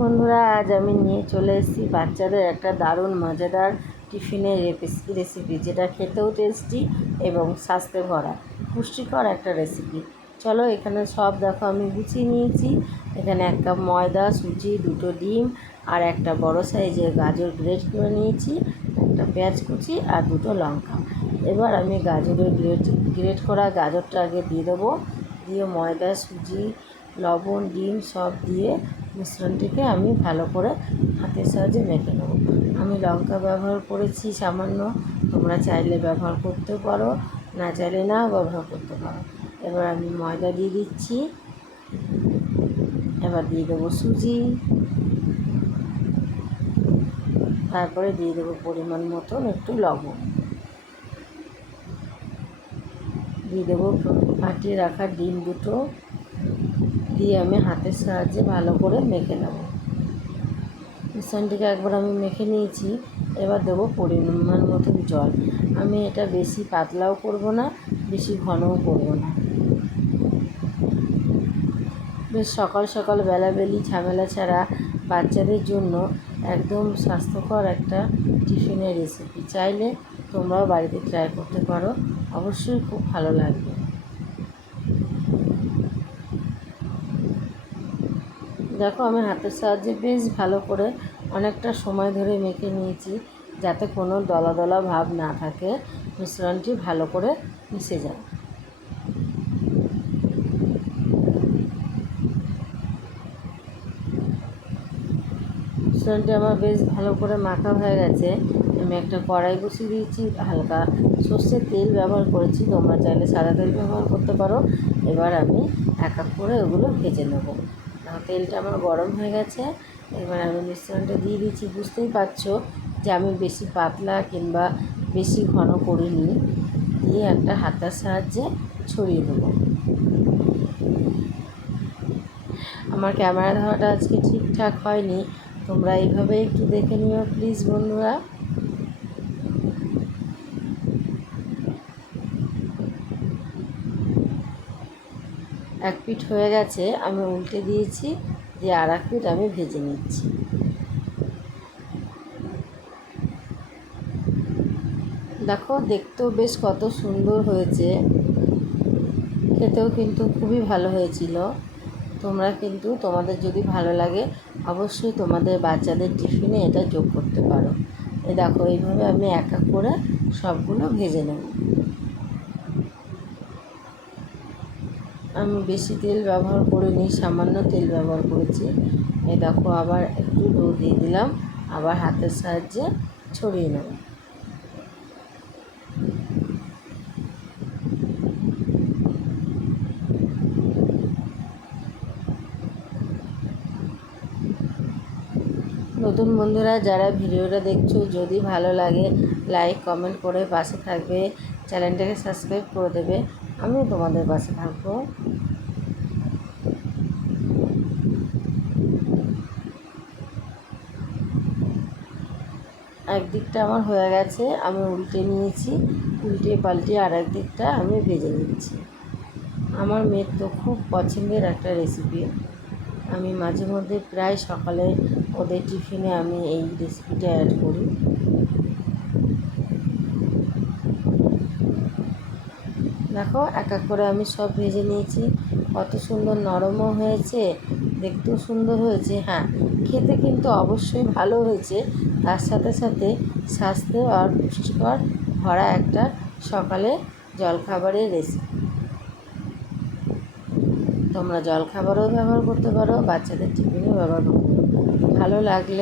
বন্ধুরা, আজ আমি নিয়ে চলে এসেছি বাচ্চাদের একটা দারুণ মজাদার টিফিনের রেসিপি যেটা খেতেও টেস্টি এবং স্বাস্থ্যে ভরা, পুষ্টিকর একটা রেসিপি চলো এখানে সব দেখো, আমি গুছিয়ে নিয়েছি। এখানে এক কাপ ময়দা, সুজি, দুটো ডিম আর একটা বড় সাইজের গাজর গ্রেট করে নিয়েছি, একটা পেঁয়াজ কুচি আর দুটো লঙ্কা। এবার আমি গাজরের গ্রেট গ্রেট করা গাজরটা আগে দিয়ে দেবো। দিয়ে ময়দা, সুজি লবণ, ডিম সব দিয়ে মিশ্রণটিকে আমি ভালো করে হাতের সাহায্যে মেখে নেব। আমি লঙ্কা ব্যবহার করেছি, সামান্য। তোমরা চাইলে ব্যবহার করতে পারো, না চাইলে নাও ব্যবহার করতে পারো। এবার আমি ময়দা দিয়ে দিচ্ছি। এবার দিয়ে দেবো সুজি। তারপরে দিয়ে দেবো পরিমাণ মতন একটু লবণ। দিয়ে দেবো ফাটিয়ে রাখা ডিম দুটো। দিয়ে আমি হাতের সাহায্যে ভালো করে মেখে নেব। মিশ্রণটিকে একবার আমি মেখে নিয়েছি, এবার দেবো পরিমাণ মতন জল। আমি এটা বেশি পাতলাও করব না, বেশি ঘনও করব না। বেশ সকাল সকাল বেলাবেলি ঝামেলা ছাড়া বাচ্চাদের জন্য একদম স্বাস্থ্যকর একটা টিফিনের রেসিপি চাইলে তোমরাও বাড়িতে ট্রাই করতে পারো, অবশ্যই খুব ভালো লাগবে। দেখো আমি হাতের সাহায্যে বেশ ভালো করে অনেকটা সময় ধরে মেখে নিয়েছি, যাতে কোনো দলা দলা ভাব না থাকে। মিশ্রণটি ভালো করে মিশে যায় মিশ্রণটি আমার বেশ ভালো করে মাখা হয়ে গেছে। আমি একটা কড়াই বসিয়ে দিয়েছি, হালকা সর্ষের তেল ব্যবহার করেছি। তোমরা চাইলে সাদা তেল ব্যবহার করতে পারো। এবার আমি এক এক করে ওগুলো ভেজে নেব। তেলটা আমার গরম হয়ে গেছে। এবার আমি মিশ্রণটা দিয়ে দিচ্ছি। বুঝতেই পারছ যে আমি বেশি পাতলা কিংবা বেশি ঘন করিনি। দিয়ে একটা হাতার সাহায্যে ছড়িয়ে দেবো। আমার ক্যামেরা ধরাটা আজকে ঠিকঠাক হয়নি। তোমরা এইভাবে একটু দেখে নিও প্লিজ বন্ধুরা। এক পিঠ হয়ে গেছে, আমি উল্টে দিয়েছি দিয়ে আর এক পিঠ আমি ভেজে নিচ্ছি। দেখো, দেখতেও বেশ কত সুন্দর হয়েছে। খেতেও কিন্তু খুবই ভালো হয়েছিল। তোমরা কিন্তু, তোমাদের যদি ভালো লাগে, অবশ্যই তোমাদের বাচ্চাদের টিফিনে এটা যোগ করতে পারো। এই দেখো, এইভাবে আমি এক এক করে সবগুলো ভেজে নেব। আমি বেশি তেল ব্যবহার করিনি, সামান্য তেল ব্যবহার করেছি। এই দেখো, আবার একটু দৌড় দিয়ে দিলাম, আবার হাতের সাহায্যে ছড়িয়ে নেব। নতুন বন্ধুরা, যারা ভিডিওটা দেখছ, যদি ভালো লাগে লাইক কমেন্ট করে পাশে থাকবে, চ্যানেলটাকে সাবস্ক্রাইব করে দেবে, আমিও তোমাদের পাশে থাকব। একদিকটা আমার হয়ে গেছে, আমি উল্টে নিয়েছি, উল্টে পাল্টে আর একদিকটা আমি ভেজে নিচ্ছি। আমার মেয়ের তো খুব পছন্দের একটা রেসিপি আমি মাঝে মধ্যে প্রায় সকালে ওদের টিফিনে আমি এই রেসিপিটা অ্যাড করি। দেখো, এক এক করে আমি সব ভেজে নিয়েছি। কত সুন্দর নরমও হয়েছে, দেখতেও সুন্দর হয়েছে। হ্যাঁ খেতে কিন্তু অবশ্যই ভালো হয়েছে। তার সাথে সাথে স্বাস্থ্য আর পুষ্টিকর ভরা একটা সকালে জলখাবারের রেসিপি তোমরা জলখাবারও ব্যবহার করতে পারো বাচ্চাদের টিফিনেও ব্যবহার করতে পারো। ভালো লাগলে